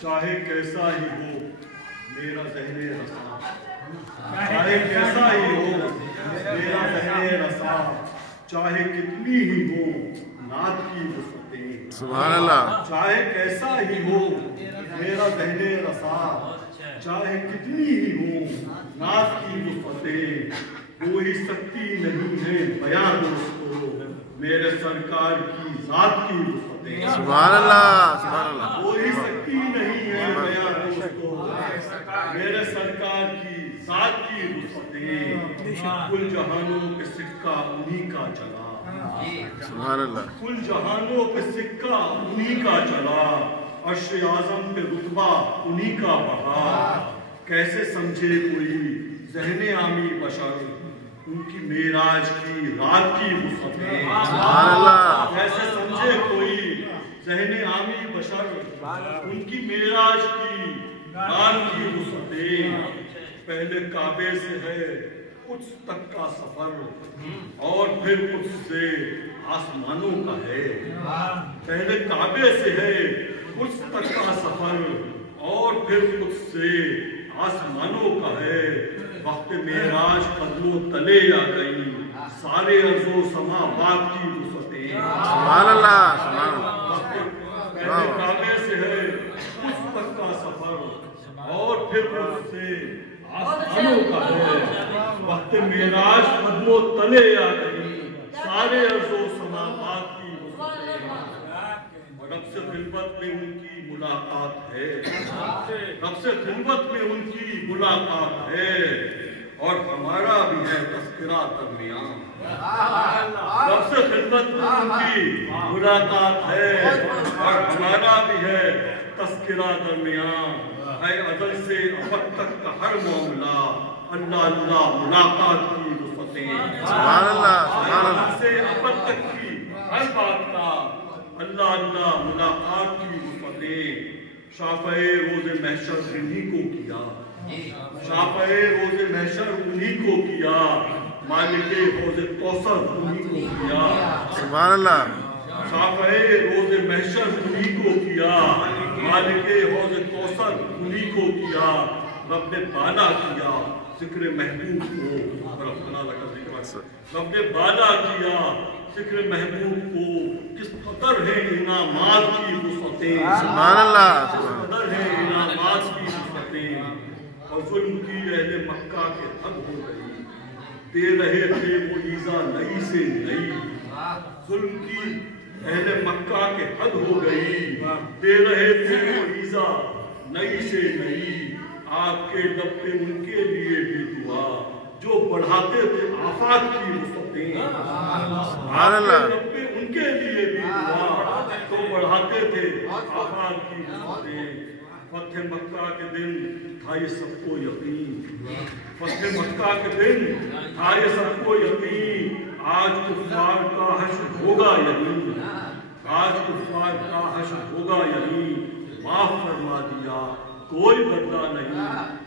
چاہے کیسا ہی ہو میرا ذہن رسا، چاہے کیسا ہی ہو میرا ذہن رسا، چاہے کتنی ہی ہو نعت کی وسعتیں، سبحان اللہ، چاہے کیسا ہی ہو میرا ذہن رسا، چاہے کتنی ہی ہو نعت کی وسعتیں، کوئی سکتی نہیں ہے بیان دوستو میرے سرکار کی ذات کی وسعتیں، سبحان اللہ، سبحان اللہ، کوئی سکتی نہیں ہے بیان دوستو میرے سرکار کی ذات کی وسعتیں، کل جہانوں پہ سکہ انہی کا چلا، سبحان اللہ، کل جہانوں پہ سکہ انہی کا چلا، عرش اعظم پہ رتبہ انہی کا بڑھا، کیسے سمجھے کوئی ذہن عامی بشر ان کی معراج کی رات کی وسعتیں، سبحان اللہ، کیسے سمجھے کوئی ذہن عامی بشر ان کی معراج کی رات کی وسعتیں، پہلے کعبے سے ہے قدس تک کا سفر اور پھر قدس سے آسمانوں کا ہے، پہلے کعبے سے ہے قدس تک کا سفر اور پھر قدس سے آسمانوں کا ہے، وقت معراج قدم و تلے آ گئی سارے ارض و سماوات کی وسعتیں، سبحان اللہ، سبحان اللہ، پہلے کعبے سے ہے قدس تک کا سفر اور پھر قدس سے آسمانوں کا ہے، وقت معراج قدم و تلے آ گئی سارے ارض و سماوات کی وسعتیں، رب سے خلوت میں ان کی ملاقات ہے، رب سے خلوت میں ان کی ملاقات ہے، اور ہمارا بھی ہے تذکرہ درمیان، رب سے خلوت میں ان کی ملاقات ہے اور ہمارا بھی ہے تذکرہ درمیان، اے ازل سے ابد تک کا ہر معاملہ اللہ اللہ ملاقات کی وسعتیں، سبحان اللہ، سبحان اللہ، ازل سے ابد تک کی ہر بات کا اللہ اللہ ملاقات کی وسعتیں، شافع روز محشر انہی کو کیا، شافع روز محشر انہی کو کیا، مالک حوض کوثر انہی کو کیا، سبحان اللہ، شافع روز محشر انہی کو کیا، مالک حوض کوثر انہی کو کیا، رب نے بالا کیا ذکر محبوب کو، ربنا لک ذکر، رب نے بالا کیا ذکر محبوب کو، کس قدر ہے انعامات کی وسعتیں، سبحان اللہ، کس قدر ہے انعامات کی وسعتیں، اور ظلم کی اہل مکہ کے حد ہو گئی، دے رہے تھے وہ ایزا نئی سے نئی، ظلم کی اہل مکہ کے حد ہو گئی، دے رہے تھے وہ ایزا نئی سے نئی، آپ کے لب پہ ان کے لیے بھی دعا جو بڑھاتے تھے آفات کی وسعتیں، سبحان اللہ، آپ کے لب پہ ان کے لیے بھی دعا جو بڑھاتے تھے آفات کی وسعتیں، فتح مکہ کے دن تھا یہ سب کو یقین، فتح مکہ کے دن تھا یہ سب کو یقین، آج کفار کا حشر ہوگا یقین، آج کفار کا حشر ہوگا یقین، معاف فرما دیا کوئی بدلہ نہیں،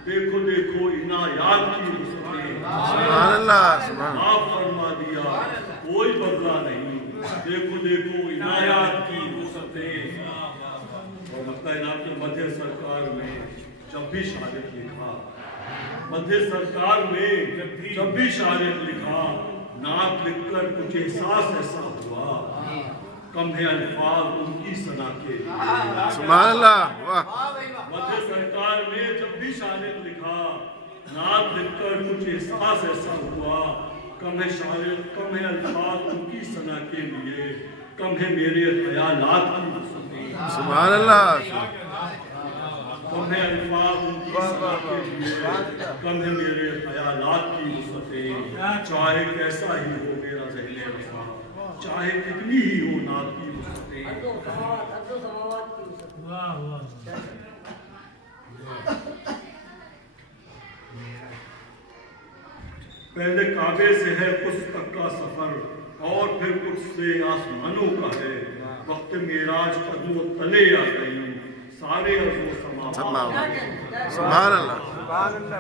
دیکھو دیکھو عنایات کی وسعتیں، سبحان اللہ، سبحان اللہ، معاف فرما دیا کوئی بدلہ نہیں، دیکھو دیکھو عنایات کی وسعتیں، اور مکہ انعام کے مدھے سرکار میں جب بھی شارق لکھا، مدھے سرکار میں جب بھی شارق لکھا، نعت لکھ کر کچھ احساس ایسا ہوا، کم ہے الفاظ ان کی ثنا کے لیے، سبحان اللہ، واہ، مدھے سرکار میں جب بھی شارق لکھا، نعت لکھ کر کچھ احساس ایسا ہوا، کم ہے شارق کم ہے الفاظ ان کی ثنا کے لیے، کم ہے میرے خیالات کی وسعتیں، سبحان اللہ، کم ہے الفاظ ان کی ثنا کے لیے، کم ہے میرے خیالات کی وسعتیں، چاہے کیسا ہی ہو میرا ذہن رسا، چاہے کتنی ہی ہو نعت کی وسعتیں، پہلے کعبے سے ہے قدس تک کا سفر اور پھر قدس سے آسمانوں کا ہے، وقت معراج قدم و تلے آ گئی سارے ارض و سماوات، سبحان اللہ، سبحان اللہ،